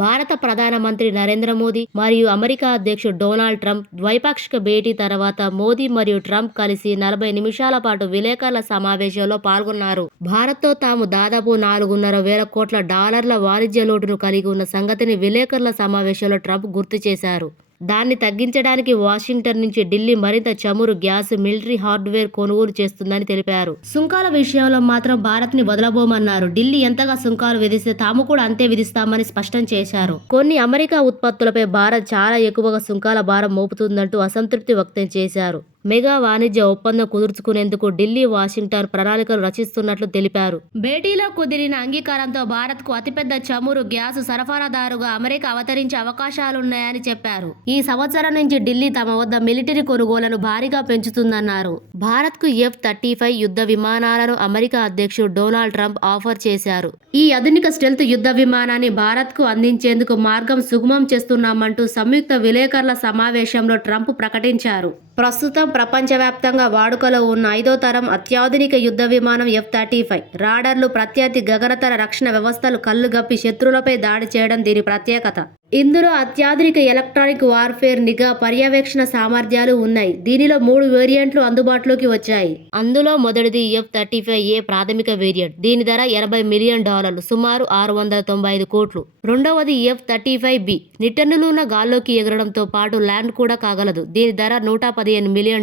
భారత ప్రధానమంత్రి నరేంద్ర మోదీ మరియు అమెరికా అధ్యక్షుడు డొనాల్డ్ ట్రంప్ ద్వైపాక్షిక భేటీ తర్వాత మోదీ మరియు ట్రంప్ కలిసి 40 నిమిషాల పాటు విలేకరుల సమావేశంలో పాల్గొన్నారు. భారత్తో తాము దాదాపు $4,500 కోట్ల వాణిజ్య లోటును కలిగి ఉన్న సంగతిని విలేకరుల సమావేశంలో ట్రంప్ గుర్తు చేశారు. దాన్ని తగ్గించడానికి వాషింగ్టన్ నుంచి ఢిల్లీ మరింత చమురు, గ్యాస్, మిలిటరీ హార్డ్వేర్ కొనుగోలు చేస్తుందని తెలిపారు. సుంకాల విషయంలో మాత్రం భారత్ని వదలబోమన్నారు. ఢిల్లీ ఎంతగా సుంకాలు విధిస్తే తాము కూడా అంతే విధిస్తామని స్పష్టం చేశారు. కొన్ని అమెరికా ఉత్పత్తులపై భారత్ చాలా ఎక్కువగా సుంకాల భారం మోపుతుందంటూ అసంతృప్తి వ్యక్తం చేశారు. మెగా వాణిజ్య ఒప్పందం కుదుర్చుకునేందుకు ఢిల్లీ, వాషింగ్టన్ ప్రణాళికలు రచిస్తున్నట్లు తెలిపారు. భేటీలో కుదిరిన అంగీకారంతో భారత్కు అతిపెద్ద చమురు, గ్యాస్ సరఫరాదారుగా అమెరికా అవతరించే అవకాశాలున్నాయని చెప్పారు. ఈ సంవత్సరం నుంచి ఢిల్లీ తమ వద్ద మిలిటరీ కొనుగోలను భారీగా పెంచుతుందన్నారు. భారత్కు F-35 యుద్ధ విమానాలను అమెరికా అధ్యక్షుడు డొనాల్డ్ ట్రంప్ ఆఫర్ చేశారు. ఈ ఆధునిక స్టెల్త్ యుద్ధ విమానాన్ని భారత్కు అందించేందుకు మార్గం సుగమం చేస్తున్నామంటూ సంయుక్త విలేకరుల సమావేశంలో ట్రంప్ ప్రకటించారు. ప్రస్తుతం ప్రపంచవ్యాప్తంగా వాడుకలో ఉన్న 5వ తరం అత్యాధునిక యుద్ధ విమానం F-35. రాడర్లు, ప్రత్యర్థి గగనతల రక్షణ వ్యవస్థలు కళ్లుగప్పి శత్రువులపై దాడి చేయడం దీని ప్రత్యేకత. ఇందులో అత్యాధునిక ఎలక్ట్రానిక్ వార్ఫేర్, నిఘా, పర్యవేక్షణ సామర్థ్యాలు ఉన్నాయి. దీనిలో 3 వేరియంట్లు అందుబాటులోకి వచ్చాయి. అందులో మొదటిది F-35A ప్రాథమిక వేరియంట్. దీని ధర $80 మిలియన్, సుమారు 695 కోట్లు. రెండవది F-35B నిట్టనులున్న గాల్లోకి ఎగరడంతో పాటు ల్యాండ్ కూడా కాగలదు. దీని ధర $115 మిలియన్,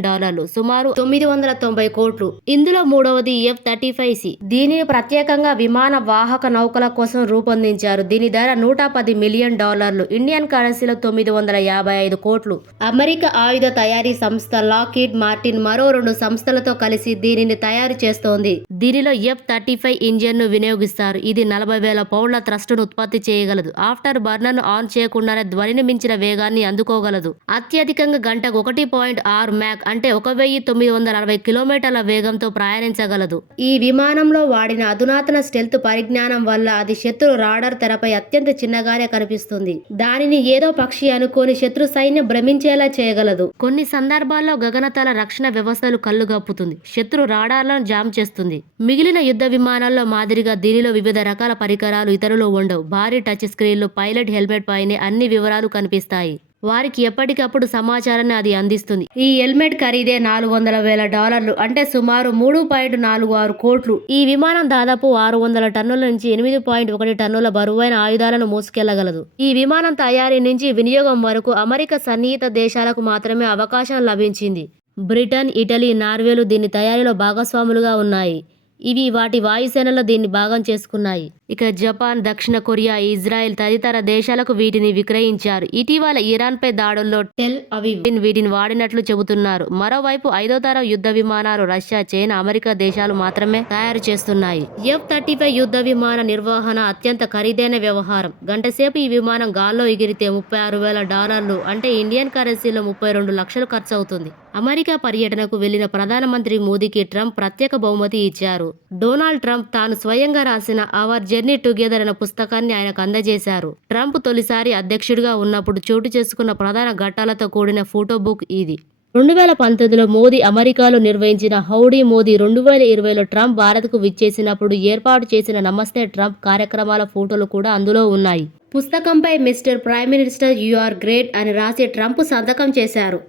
సుమారు 990 కోట్లు. ఇందులో మూడవది F-35C. దీనిని ప్రత్యేకంగా విమాన వాహక నౌకల కోసం రూపొందించారు. దీని ధర $110 మిలియన్, ఇండియన్ కరెన్సీలో 955 కోట్లు. అమెరికా ఆయుధ తయారీ సంస్థ లాక్హీడ్ మార్టిన్ మరో 2 సంస్థలతో కలిసి దీనిని తయారు చేస్తోంది. దీనిలో F-35 ఇంజిన్ ను వినియోగిస్తారు. ఇది 40,000 పౌండ్ల థ్రస్ట్ను ఉత్పత్తి చేయగలదు. ఆఫ్టర్ బర్నర్ను ఆన్ చేయకుండానే ధ్వనిని మించిన వేగాన్ని అందుకోగలదు. అత్యధికంగా గంటకు 1.6 మ్యాక్ అంటే 1960 కిలోమీటర్ల వేగంతో ప్రయాణించగలదు. ఈ విమానంలో వాడిన అధునాతన స్టెల్త్ పరిజ్ఞానం వల్ల అది శత్రు రాడార్ తెరపై అత్యంత చిన్నగానే కనిపిస్తుంది. దానిని ఏదో పక్షి అనుకోని శత్రు సైన్యం భ్రమించేలా చేయగలదు. కొన్ని సందర్భాల్లో గగనతల రక్షణ వ్యవస్థలు కళ్లుగప్పుతుంది. శత్రు రాడార్లను జామ్ చేస్తుంది. మిగిలిన యుద్ధ విమానాల్లో మాదిరిగా దీనిలో వివిధ రకాల పరికరాలు ఇతరులు ఉండవు. భారీ టచ్ స్క్రీన్లు, పైలట్ హెల్మెట్ పైనే అన్ని వివరాలు కనిపిస్తాయి. వారికి ఎప్పటికప్పుడు సమాచారాన్ని అది అందిస్తుంది. ఈ హెల్మెట్ ఖరీదే $400,000 అంటే సుమారు 3.46 కోట్లు. ఈ విమానం దాదాపు 600 టన్నుల నుంచి 8.1 టన్నుల బరువైన ఆయుధాలను మోసుకెళ్లగలదు. ఈ విమానం తయారీ నుంచి వినియోగం వరకు అమెరికా సన్నిహిత దేశాలకు మాత్రమే అవకాశం లభించింది. బ్రిటన్, ఇటలీ, నార్వేలు దీని తయారీలో భాగస్వాములుగా ఉన్నాయి. ఇవి వాటి వాయుసేనలో దీన్ని భాగం చేసుకున్నాయి. ఇక జపాన్, దక్షిణ కొరియా, ఇజ్రాయెల్ తదితర దేశాలకు వీటిని విక్రయించారు. ఇటీవల ఇరాన్పై దాడుల్లో టెల్ అవీవ్ వీటిని వాడినట్లు చెబుతున్నారు. మరోవైపు 5వ తరం యుద్ధ విమానాలు రష్యా, చైనా, అమెరికా దేశాలు మాత్రమే తయారు చేస్తున్నాయి. F-35 యుద్ధ విమాన నిర్వహణ అత్యంత ఖరీదైన వ్యవహారం. గంటసేపు ఈ విమానం గాల్లో ఎగిరితే $36,000 అంటే ఇండియన్ కరెన్సీలో 32 లక్షలు ఖర్చు అవుతుంది. అమెరికా పర్యటనకు వెళ్లిన ప్రధానమంత్రి మోదీకి ట్రంప్ ప్రత్యేక బహుమతి ఇచ్చారు. డొనాల్డ్ ట్రంప్ తాను స్వయంగా రాసిన అవర్ జర్నీ టుగెదర్ అనే పుస్తకాన్ని ఆయనకు అందజేశారు. ట్రంప్ తొలిసారి అధ్యక్షుడిగా ఉన్నప్పుడు చోటు చేసుకున్న ప్రధాన ఘట్టాలతో కూడిన ఫోటో బుక్ ఇది. 2019లో మోదీ అమెరికాలో నిర్వహించిన హౌడీ మోదీ, 2020లో ట్రంప్ భారత్కు విచ్చేసినప్పుడు ఏర్పాటు చేసిన నమస్తే ట్రంప్ కార్యక్రమాల ఫోటోలు కూడా అందులో ఉన్నాయి. పుస్తకంపై mister prime minister you are great అని రాసి ట్రంప్ సంతకం చేశారు.